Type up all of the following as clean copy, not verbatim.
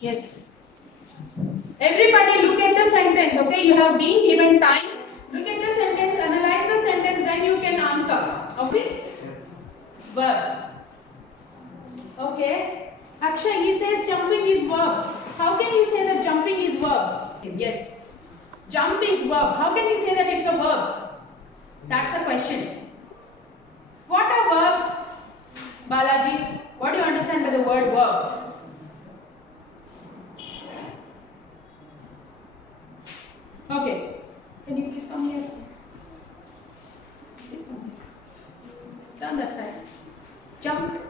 Yes. Everybody look at the sentence, okay? You have been given time. Look at the sentence, analyze the sentence, then you can answer. Okay? Verb. Okay. Akshay, he says jumping is verb. How can he say that jumping is verb? Yes. Jump is verb. How can he say that it's a verb? That's the question. What are verbs? Balaji, what do you understand by the word verb? Okay. Can you please come here? Please come here. Turn that side. Jump.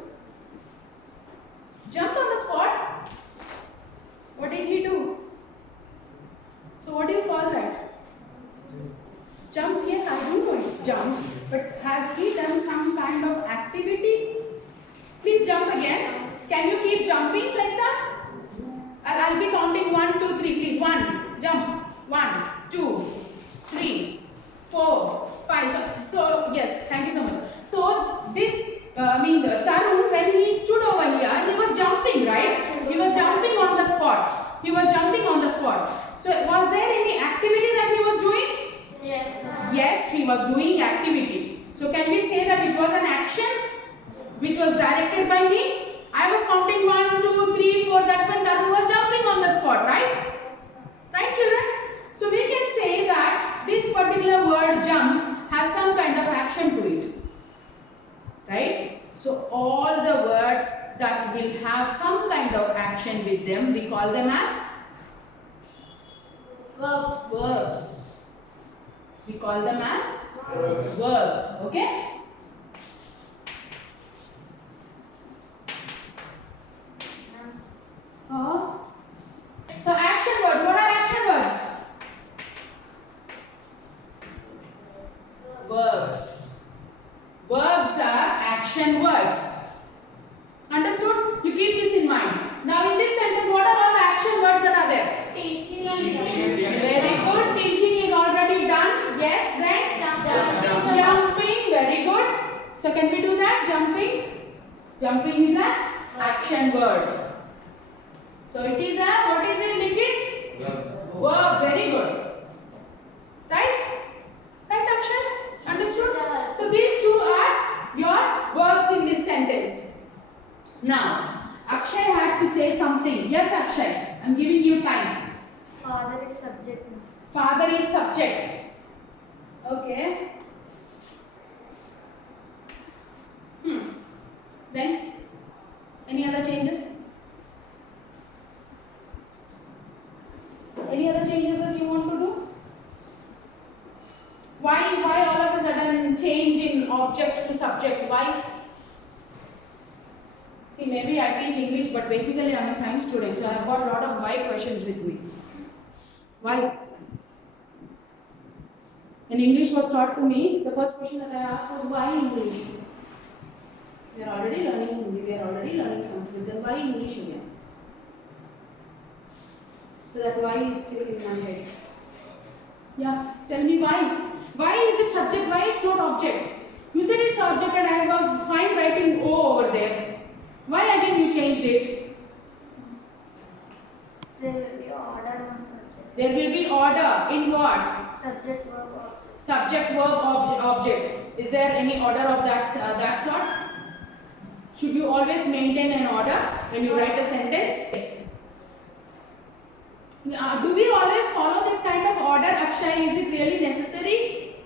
Jump on the spot. What did he do? So what do you call that? Jump. Yes, I do know it's jump. But has he done some kind of activity? Please jump again. Can you keep jumping like that? I'll be counting 1, 2, 3. Please. 1. Jump. 1, 2, 3, 4, 5. So yes, thank you so much. So this, Tarun, when he stood over here, he was jumping, right? He was jumping on the spot. He was jumping on the spot. So was there any activity that he was doing? Yes. Yes, he was doing activity. So can we say that it was an action which was directed by me? I was counting 1, 2, 3, 4. That's when Tarun was jumping on the spot, right? Right, children? So we can say that this particular word jump has some kind of action to it. Right? So all the words that will have some kind of action with them, we call them as Verbs. verbs. We call them as verbs. Okay? So action words. What are action words? Verbs. Verbs are action words. Understood? You keep this in mind. Now in this sentence, what are all the action words that are there? Teaching and Very good. Teaching is already done. Yes, then jumping. Very good. So can we do that? Jumping. Jumping is an action word. So it is a, what is it, Nikit? Verb. Very good. Right? Right, Akshay? Understood? So these two are your verbs in this sentence. Now, Akshay had to say something. Yes, Akshay. I'm giving you time. Father is subject. Father is subject. Okay. Then, any other changes? Any other changes that you want to do? Why all of a sudden change in object to subject? Why? See, maybe I teach English, but basically I'm a science student, so I've got a lot of why questions with me. Why? When English was taught to me, the first question that I asked was, why English? We are already learning Hindi, we are already learning Sanskrit, then why English again? So that why is still in my head. Yeah, tell me why. Why is it subject? Why it's not object? You said it's object and I was fine writing O over there. Why again you changed it? There will be order on subject. There will be order in what? Subject, verb, object. Subject, verb, object. Is there any order of that sort? Should you always maintain an order when you write a sentence? Yes. Do we always follow this kind of order, Akshay? Is it really necessary?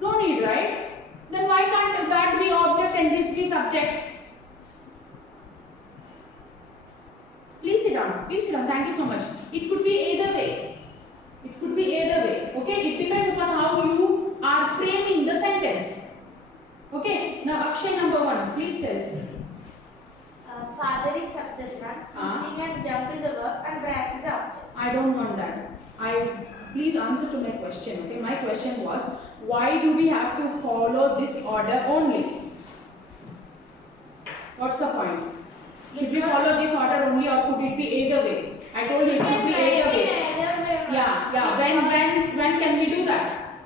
No need, right? Then why can't that be object and this be subject? Please sit down. Please sit down. Thank you so much. It could be either way. It could be either way. Okay? It depends upon how you are framing the sentence. Okay? Now, Akshay number 1. Please tell. Father is subject one. Teaching and jump is a verb and branch is an object. I don't want that. Please answer to my question. Okay? My question was, why do we have to follow this order only? What's the point? Should we follow this order only or could it be either way? I told you it could be either way. Yeah. When can we do that?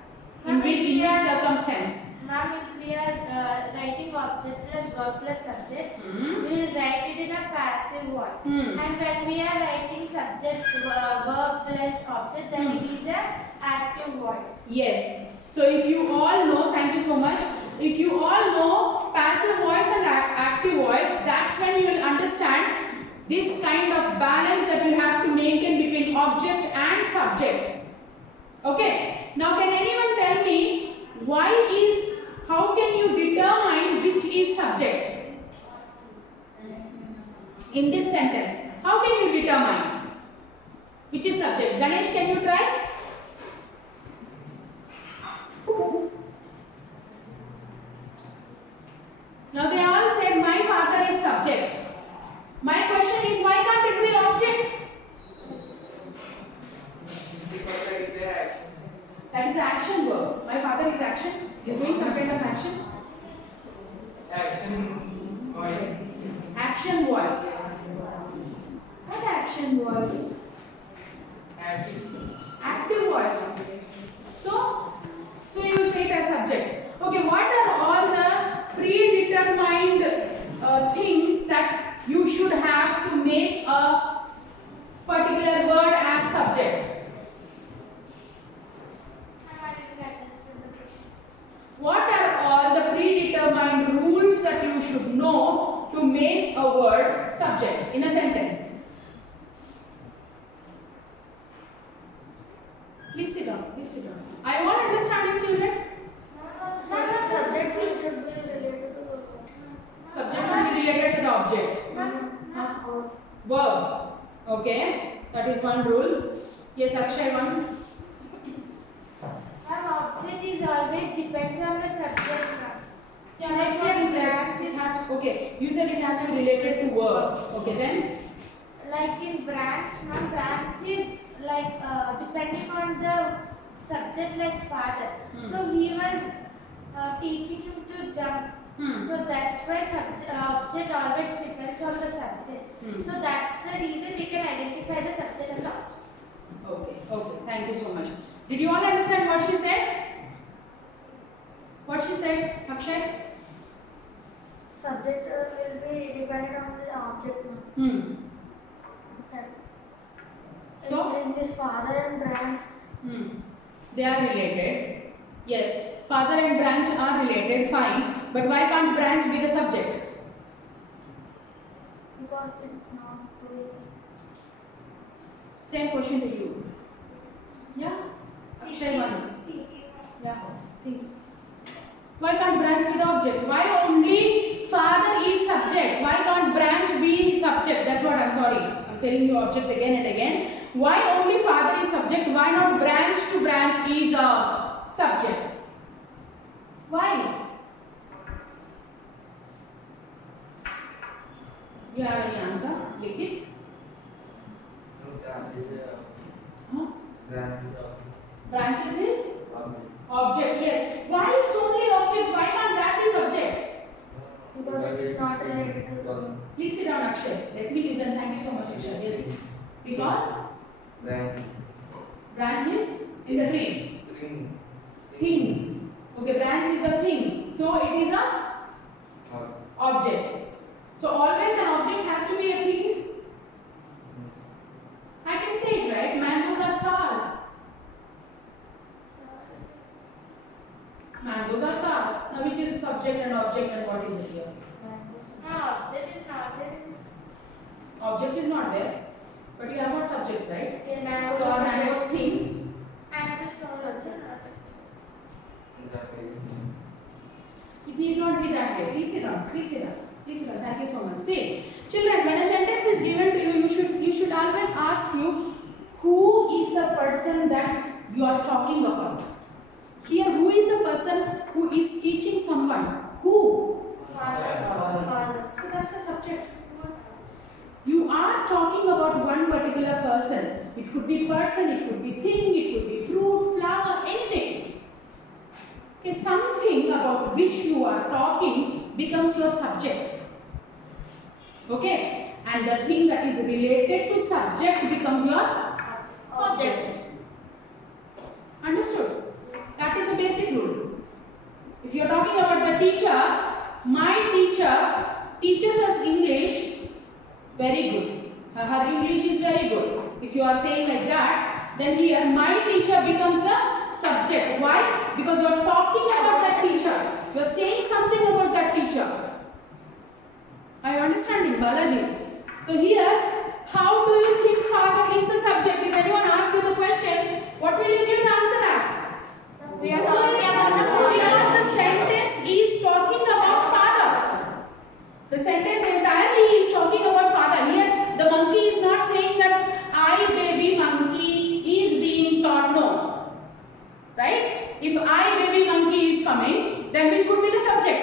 In which circumstance? Ma'am, if we are writing object plus verb plus subject, we will write it in a passive passive voice. Hmm. And when we are writing subject verb plus object, then it is a active voice. Yes. So if you all know, thank you so much. If you all know passive voice and active voice, that's when you will understand this kind of balance that you have to maintain between object and subject. Okay. Now can anyone tell me how can you determine which is subject in this sentence? How can you determine which is subject? Ganesh, can you try? Now they all said my father is subject. My question is, why can't it be object? Because that is their action. That is action verb. My father is action. He is doing some kind of action. Action voice. Action voice. What action voice? Action. Active voice. So you will say it as subject. Okay, what are all the predetermined things that you should have to make a particular word as subject? What are all the predetermined rules that you should know to make a word subject in a sentence? Please sit down. Please sit down. I want understanding, children. Subject should be related to the verb. Subject should be related to the object. Verb. Okay. That is one rule. Yes, Akshay, one. An object is always depends on the subject. Yeah, that's what we said. It has. Okay. You said it has to be related to verb. Okay, then. Like in branch, one branch is like depending on the subject, like father. So he was teaching him to jump. So that's why object always depends on the subject. So that's the reason we can identify the subject and the object. Okay. Okay. Thank you so much. Did you all understand what she said? What she said, Akshay? Subject will be dependent on the object. So? In this father and branch. They are related. Yes. Father and branch are related. Fine. But why can't branch be the subject? Because it's not related. Same question to you. Yeah? Akshay, one. Yeah. Think. Why can't branch be the object? Why only father is subject? Why can't branch be subject? That's what I'm sorry. I'm telling you object again and again. Why only father is subject? Why not branch to branch is a subject? Why? You have any answer? Lick it. Huh? Branches is object, yes. Why it's only object? Why can't that be subject? Because it's not related to the. Please sit down, Akshay. Let me listen. Thank you so much, Akshay. Yes. Because branch is in the tree. Thing. Okay, branch is a thing. So it is a object. So always an object has to be a thing. I can say it, right? Mangoes are sour. Mangoes are sour. Now which is subject and object and what is it here? No, object is not there. Object is not there. But you have got subject, right? Okay, mangoes So our are mangoes there. thing. And this one subject. It need not be that way. Please sit down. Please sit down. Please sit down. Thank you so much. See, children, when a sentence is given to you, you should always ask you who is the person that you are talking about. Here, who is the person who is teaching someone? Who? Father. So that's the subject. You are talking about one particular person. It could be person, it could be thing, it could be fruit, flower, anything. Okay, something about which you are talking becomes your subject. Okay, and the thing that is related to subject becomes your object. Understood? That is a basic rule. If you are talking about the teacher, my teacher teaches us English very good. English is very good. If you are saying like that, then here my teacher becomes the subject. Why? Because you are talking about that teacher. You are saying something about that teacher. Are you understanding, Balaji? So here, how do you think father is the subject? If anyone asks you the question, what will you give the answer as? We are talking about the Because the sentence is talking about father. The sentence entirely is talking about father. Here, the monkey is not saying that I, baby monkey, is being taught. No. Right? If I, baby monkey, is coming, then which would be the subject?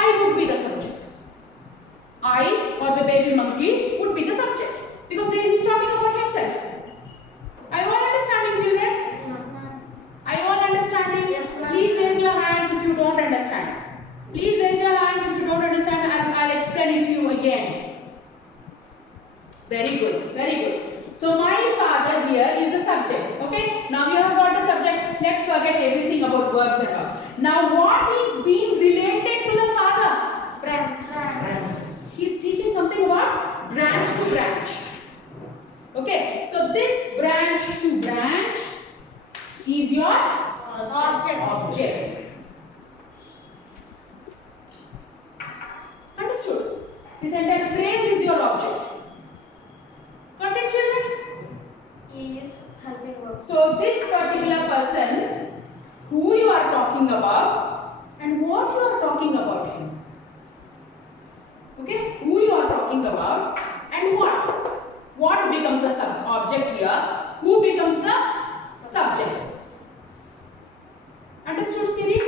I would be the subject. I or the baby monkey would be the subject. Because there he is talking about himself. Are you all understanding, children? Are you all understanding? Yes, ma'am. Please raise your hands if you don't understand. Please raise your hands if you don't understand, and I'll explain it to you again. Very good, very good. So my father here is the subject. Okay. Now you have got the subject. Let's forget everything about verbs and all. Now what is being related to the father? branch. He is teaching something about branch to branch. Okay. So this branch to branch is your object. Understood? This entire phrase is your object. Got it, children? He is helping work. So this particular person who you are talking about and what you are talking about him. Okay? Who you are talking about and what? What becomes the object here? Who becomes the subject? Understood, Siri?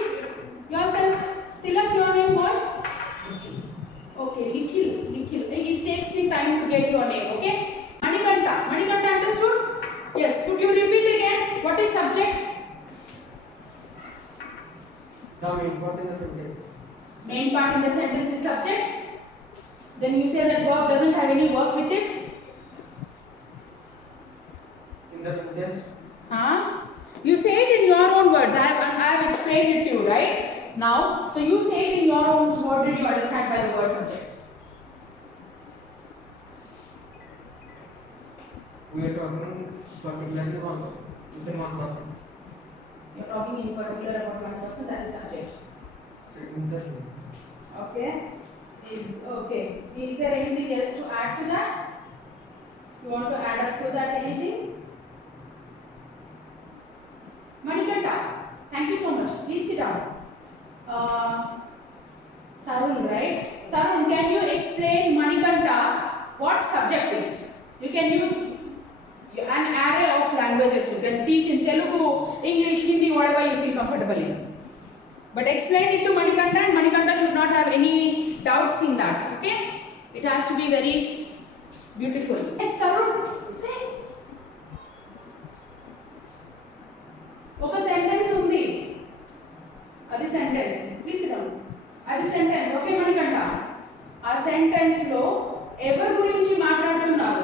Yourself? Tilak, your name what? Okay, Nikhil. It takes me time to get your name, okay? Manikanta, understood? Yes, could you repeat again? What is subject? The main part in the sentence. Main part in the sentence is subject. Then you say that verb doesn't have any work with it. In the sentence. Huh? You say it in your own words. I have explained it to you, right? Now, so you say it in your own words. What did you understand by the word subject? We are talking particularly about within one person. You're talking in particular about one person, that is subject. Second person. Okay. Okay. Is there anything else to add to that? You want to add up to that anything? Manikanta, thank you so much. Please sit down. Tarun, right? Tarun, can you explain Manikanta what subject is? You can use an array of languages. You can teach in Telugu, English, Hindi, whatever you feel comfortable in. But explain it to Manikanta, and Manikanta should not have any doubts in that. Okay? It has to be very beautiful. Yes, Tarun, say. ఒక sentence ఉంది, అది sentence. Please SIT down. అది sentence. Okay Manikanta, ఆ sentence లో ఎవరి గురించి మాట్లాడుతున్నారు?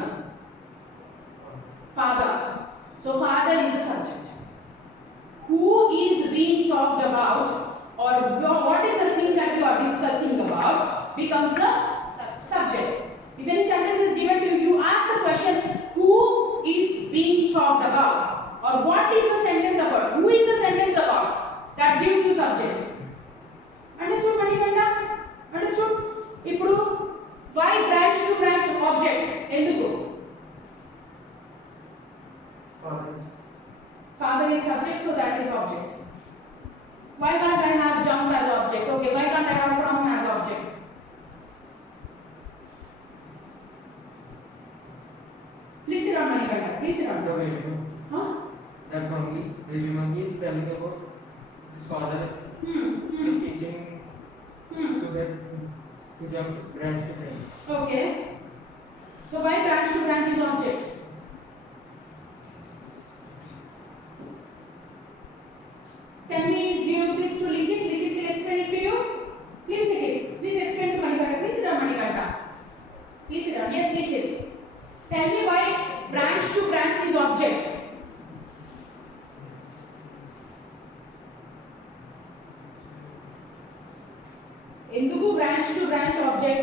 Father. So father is the subject. Who is being talked about, or what is the thing that you are discussing about, becomes the subject. If any sentence is given to you, you ask the question, who is being talked about? Or what is the sentence about? Who is the sentence about? That gives you subject. Understood, Manikanta? Understood? Ippudu why branch to branch object? Enduku? Father is subject, so that is object. Why can't I have jump as object? Okay, why can't I have from as object? Please sit down, Manikanta. Please sit down. The baby. Huh? That monkey, baby monkey is telling about his father is teaching to get to jump branch to branch. Okay. So why branch to branch is object? Can we give this to Likith? Likith will explain it to you. Please Likith, please explain to Manikanta. Please sit down, Manikanta. Please sit down. Yes, Likith. Tell me why branch to branch is object. ఎందుకు branch to branch object?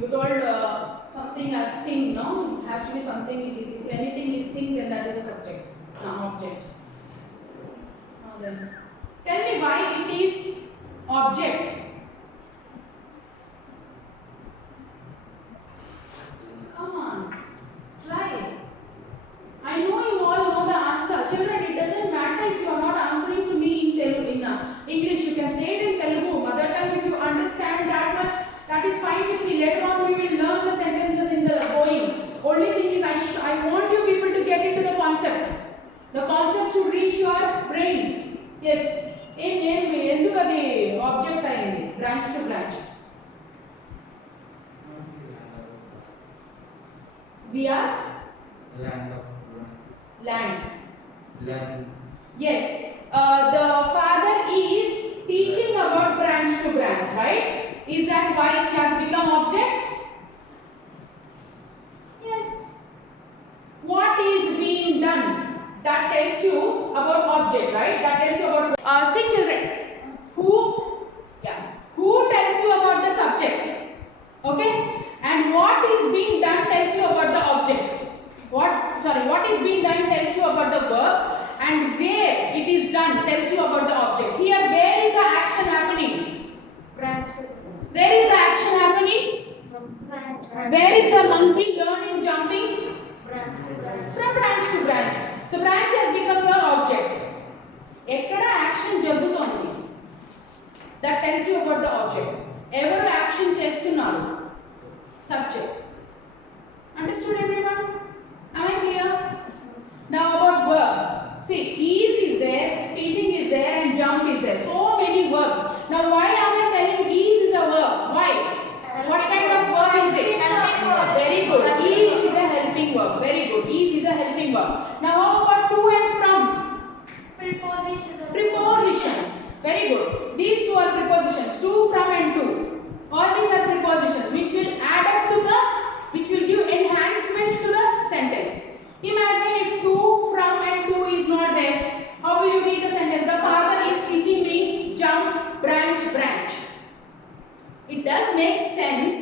You told something as thing, no? It has to be something. It is. If anything is thing, then that is a subject, object. Now then, tell me why it is object. Come on, try. I know you all know the answer. Children, it doesn't matter if you are not answering to me in Telugu, in English. You can say it in Telugu. Mother tongue, if you understand that much, that is fine with me. Later on, we will learn the sentences in the going. Only thing is, I want you people to get into the concept. The concept should reach your brain. Yes. ఎందుకు అది object అయింది branch two branch we are land. Yes, the father is teaching about branch to branch, right? Is that why it has become object? Yes. What is being done? That tells you about object, right? That tells you about see children, who tells you about the subject, okay, and what is being done tells you about the object. What is being done tells you about the verb, and where it is done tells you about the object. Here, where is the action happening? Where is the action happening? Where is the monkey learning jumping? From branch to branch. So branch has become your object. Ekkada action jagutundi. That tells you about the object. Evaru action chestunnaru? Subject. Understood everyone? Am I clear? Now about verb. See, ease is there, teaching is there, and jump is there. So many verbs. Now why am I telling ease is a verb? Why? What kind of verb is it? Very good. Ease is a helping verb. Very good. Ease is a helping verb. Now how about to and from? Prepositions. Very good. These two are prepositions. To, from, and to. All these are prepositions which will add up to which will give enhancement to the sentence. Imagine if to, from, and to is not there. How will you read the sentence? The father is teaching me jump, branch, branch. It does make sense,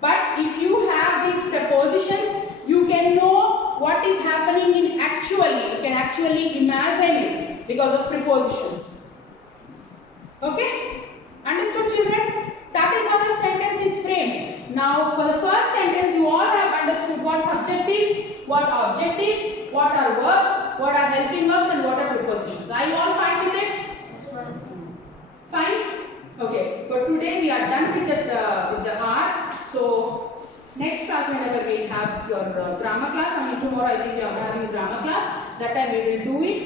but if you have these prepositions, you can know what is happening in actually. You can actually imagine it because of prepositions. Okay? Understood, children? That is how a sentence is framed. Now, for the first sentence, you all have understood what subject is, what object is, what are verbs, what are helping verbs, and what are prepositions. Are you all fine with it? Fine? Okay. For today, we are done with the art. So, next class, whenever we have your grammar class, tomorrow I think we are having grammar class. That time we will do it.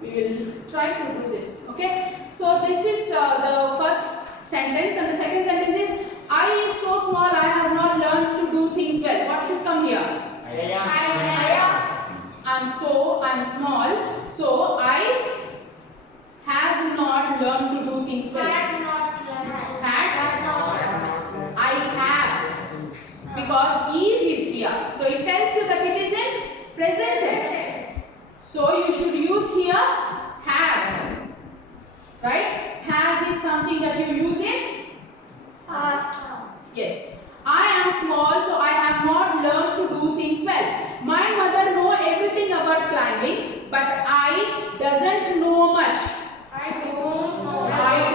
We will try to do this. Okay? So, this is the first sentence, and the second sentence is I is so small, I has not learned to do things well. What should come here? I'm small, so I has not learned to do things well. I have, because is here, so it tells you that it is in present tense. So you should use here have, right? Has is something that you use in past. Yes. I am small, so I have not learned to do things well. My mother know everything about climbing, but I doesn't know much. I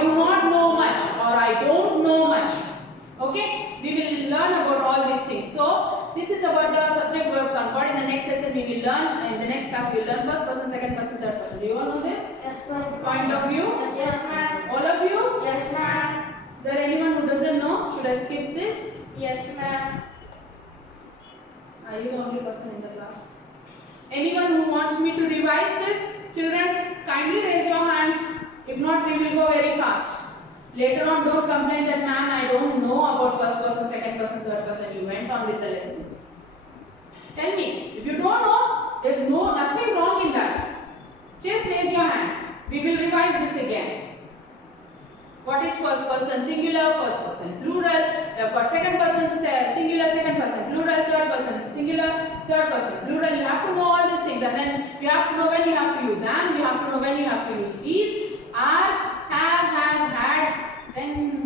do not know much, or I don't know much. Okay? We will learn about all these things. So, this is about the subject verb concord. In the next lesson, we will learn, in the next class, we will learn first person, second person, third person. Do you all know this? Yes, ma'am. Point of view? Yes, ma'am. All of you? Yes, ma'am. Is there anyone who doesn't know? Should I skip this? Yes, ma'am. Are you the only person in the class? Anyone who wants me to revise this? Children, kindly raise your hands. If not, we will go very fast. Later on, don't complain that ma'am, I don't know about first person, second person, third person. You went on with the lesson. Tell me, if you don't know, there's nothing wrong in that. Just raise your hand. We will revise this again. What is first person? Singular, first person, plural. You have got second person, singular, second person, plural, third person, singular, third person, plural. You have to know all these things, and then you have to know when you have to use am, you have to know when you have to use is, are, have, has, had, then